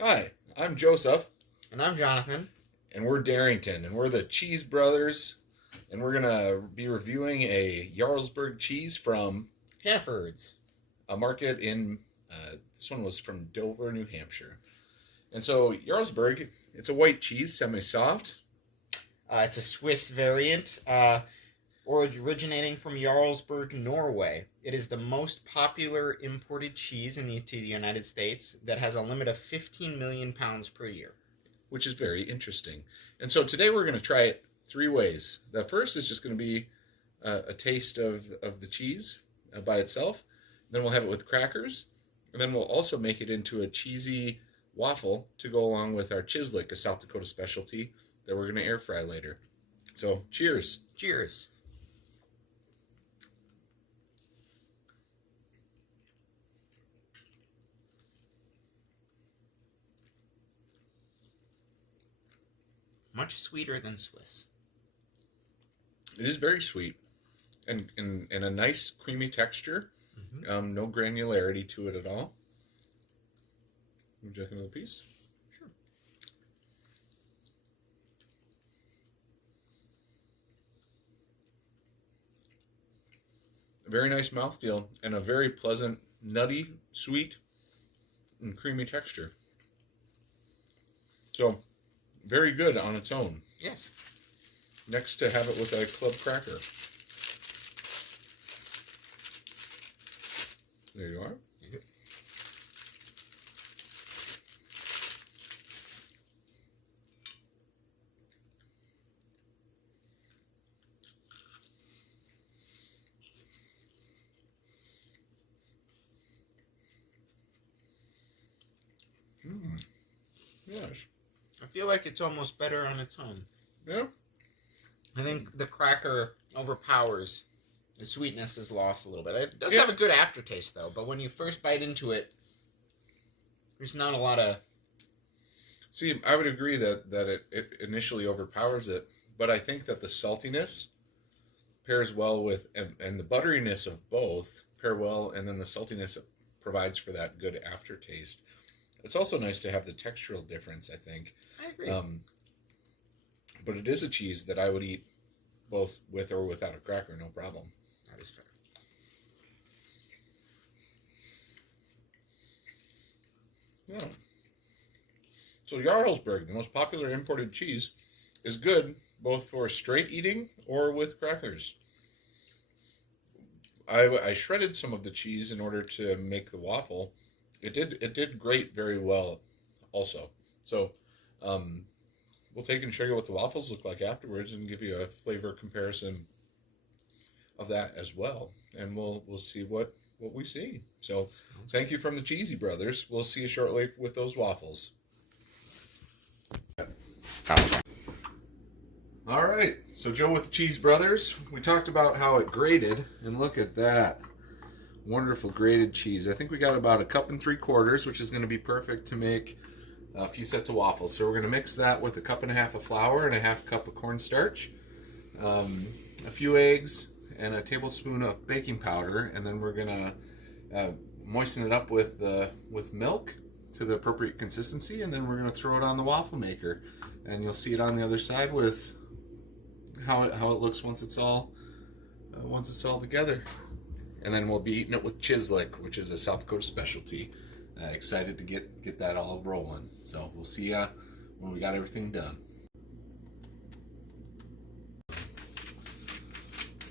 Hi, I'm Joseph, And I'm Jonathan. and we're Darrington, and we're the Cheese Brothers, and we're gonna be reviewing a Jarlsburg cheese from Hannaford's. a market in. This one was from Dover, New Hampshire, and so Jarlsberg, it's a white cheese, semi-soft. It's a Swiss variant, originating from Jarlsberg, Norway. It is the most popular imported cheese to the United States that has a limit of 15 million pounds per year. Which is very interesting. And so today we're going to try it three ways. The first is just going to be a taste of the cheese by itself. Then we'll have it with crackers. And then we'll also make it into a cheesy waffle to go along with our chislic, a South Dakota specialty that we're going to air fry later. So cheers. Cheers. Much sweeter than Swiss. It is very sweet and a nice creamy texture. Mm-hmm. No granularity to it at all. Would you like another piece? Sure. A very nice mouthfeel and a very pleasant, nutty, sweet, and creamy texture. So, very good on its own. Yes. Next, to have it with a club cracker. There you are. Yes. I feel like it's almost better on its own. Yeah. I think the cracker overpowers. The sweetness is lost a little bit. It does Yeah. have a good aftertaste, though, but when you first bite into it, there's not a lot of... See, I would agree that it initially overpowers it, but I think that the saltiness pairs well with, and the butteriness of both pair well, and then the saltiness provides for that good aftertaste. It's also nice to have the textural difference, I think. I agree. But it is a cheese that I would eat both with or without a cracker, no problem. That is fair. Yeah. So Jarlsberg, the most popular imported cheese, is good both for straight eating or with crackers. I shredded some of the cheese in order to make the waffle. It did grate very well, also. So, we'll take and show you what the waffles look like afterwards, and give you a flavor comparison of that as well. And we'll see what we see. So, thank you from the Cheesy Brothers. We'll see you shortly with those waffles. All right, so Joe with the Cheese Brothers, we talked about how it grated, and look at that wonderful grated cheese. I think we got about 1 3/4 cups, which is going to be perfect to make a few sets of waffles. So we're going to mix that with 1.5 cups of flour and 1/2 cup of cornstarch, a few eggs, and a tablespoon of baking powder, and then we're going to moisten it up with milk to the appropriate consistency, and then we're going to throw it on the waffle maker, and you'll see it on the other side with how it looks once it's all together. And then we'll be eating it with chislic, which is a South Dakota specialty. Excited to get that all rolling. So we'll see ya when we got everything done.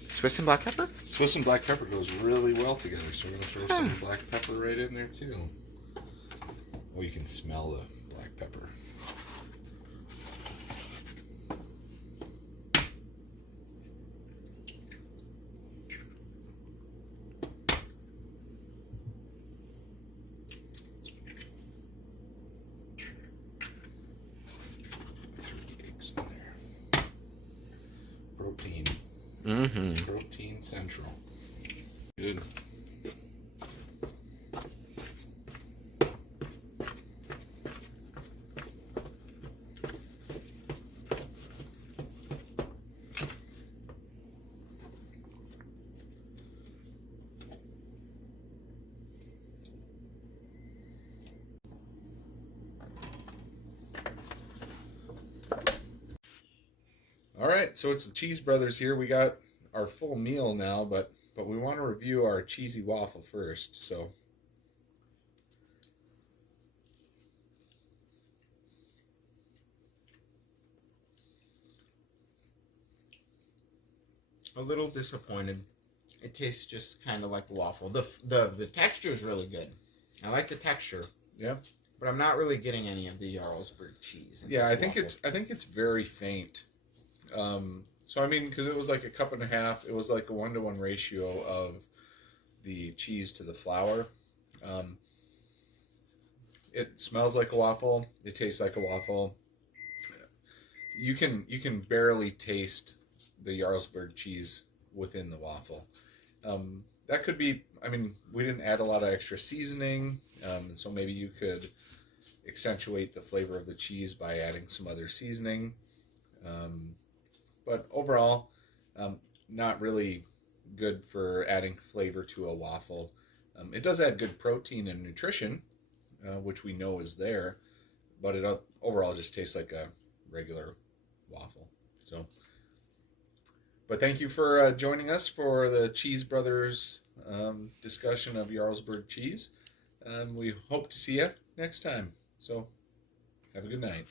Swiss and black pepper? Swiss and black pepper goes really well together, so we're going to throw some black pepper right in there too. Oh, you can smell the black pepper. Protein. Mm-hmm. Protein central. Good. right, so it's the Cheese Brothers here. We got our full meal now, but we want to review our cheesy waffle first. So A little disappointed. It tastes just kind of like a waffle. The texture is really good. I like the texture. yeah, But I'm not really getting any of the Jarlsberg cheese. yeah, I think it's very faint. So I mean, because it was like a cup and a half, it was like a 1-to-1 ratio of the cheese to the flour. It smells like a waffle. It tastes like a waffle. You can barely taste the Jarlsberg cheese within the waffle. That could be. I mean, we didn't add a lot of extra seasoning, so maybe you could accentuate the flavor of the cheese by adding some other seasoning. But overall, not really good for adding flavor to a waffle. It does add good protein and nutrition, which we know is there, but it overall just tastes like a regular waffle. So, but thank you for joining us for the Cheese Brothers discussion of Jarlsberg cheese. We hope to see you next time. So, have a good night.